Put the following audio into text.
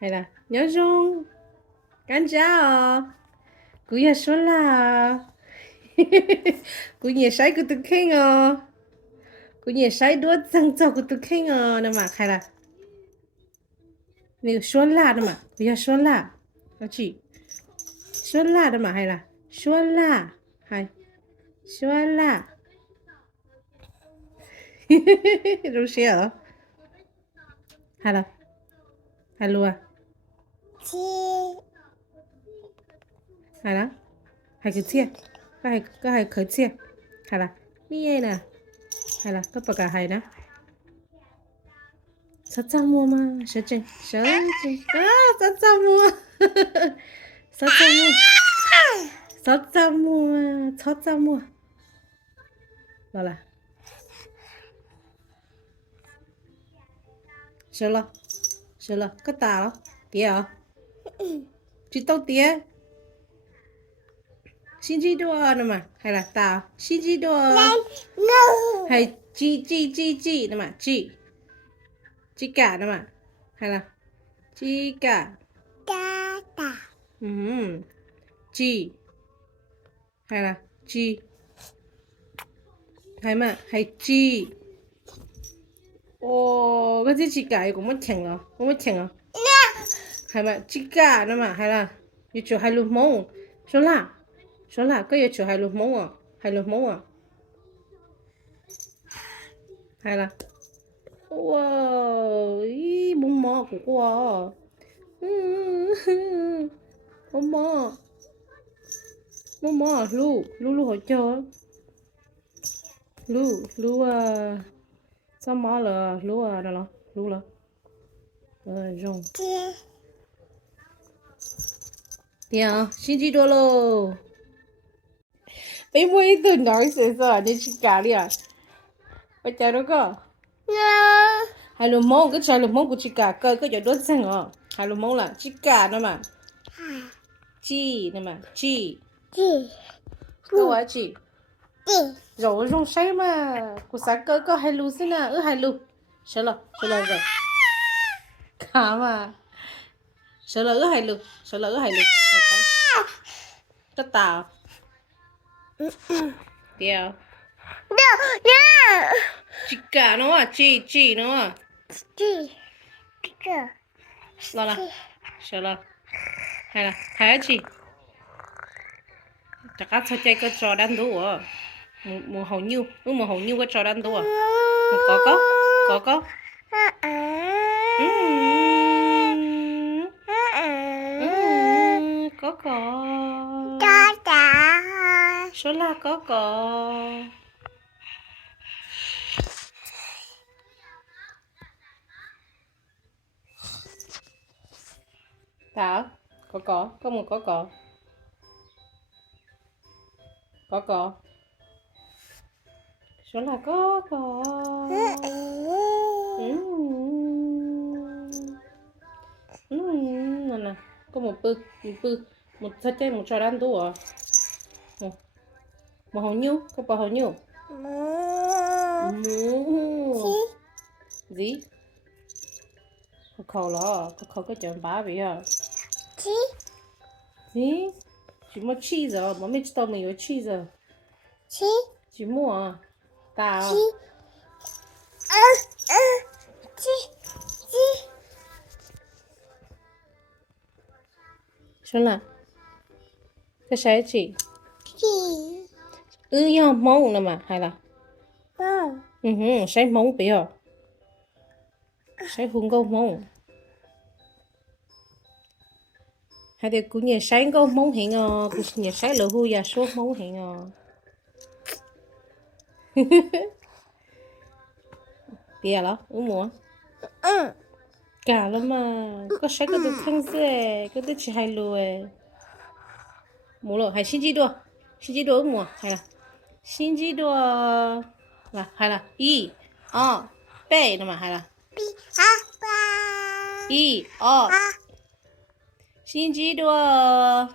係啦，有種緊張，估日說啦，估日使佢都傾哦，估日使多爭做佢都傾哦，那麼係啦，那個說辣的嘛，不要說辣，要記，說辣的嘛係啦，說辣係，說辣，รู้เสียเหรอ係啦，係รู้啊。係啦，係佢知啊，係佢知啊，係啦，咩呢？係啦，個白鴿係啦，實質摸嘛，小靜，啊，實質摸，實質摸，實質摸啊，實質摸，落啦，食咯，個大咯，碟啊，知道碟。星期多的嘛，係啦，大星期多，係雞的嘛，雞架的嘛，係啦，雞架，雞，係啦，雞，係嘛，係雞，哦，嗰啲雞架有咁甜啊，係咪雞架的嘛，係啦，要做係綠毛，說啦，個要做係綠毛啊，係啦。哇，咦，冇毛哥哥啊，冇毛，擼好久啊，擼啊，長毛了，擼啊的了，擼了，用，點啊，星期多咯，俾妹都nói sẽ sợ như chị cả đi à, bây giờ đó cơ. Hai lô mông cái trái lô mông của chị cả cơ cái giờ đốt xanh à, hai lô mông là chị cả nữa mà, chị nữa mà, chị, đâu à chị, rồi rong say mà, của sáng cơ có hai lô xin à, hai lô, sợ rồi rồi, cả mà, sợ là hai lô, cái tàu, đeo, chị cả nữa à, chị nữa à. Lo là, sợ là, hay là, hay chị, chắc chắn sẽ chơi cái trò đánh đố à, một hầu nhiêu cái trò đánh đố à, có, có, số là có, Thảo, có một có, số là có, nè, có một một sao chơi một trò đánh đố à, một hầu nhiêu, có bao hầu nhiêu, gì, có chọn bá vậy à, gì, chỉ mua cheese à, mà mấy tao mình có cheese à, chỉ mua à, tao, số là, cái sai chị, nhau mông nè mà, hay là, sai mông bị à, sai hung câu mông. Hai đứa cũng nhà sáng có món hẹn cũng nhà sáng lỡ hư nhà số món hẹn bia đó uống mùa cả lắm mà có sáng có được khăn dê có được chỉ hai lùi mùa rồi hay xin chi đua uống mùa hay là xin chi đua là hay là y bê nữa mà hay là y xin chi đua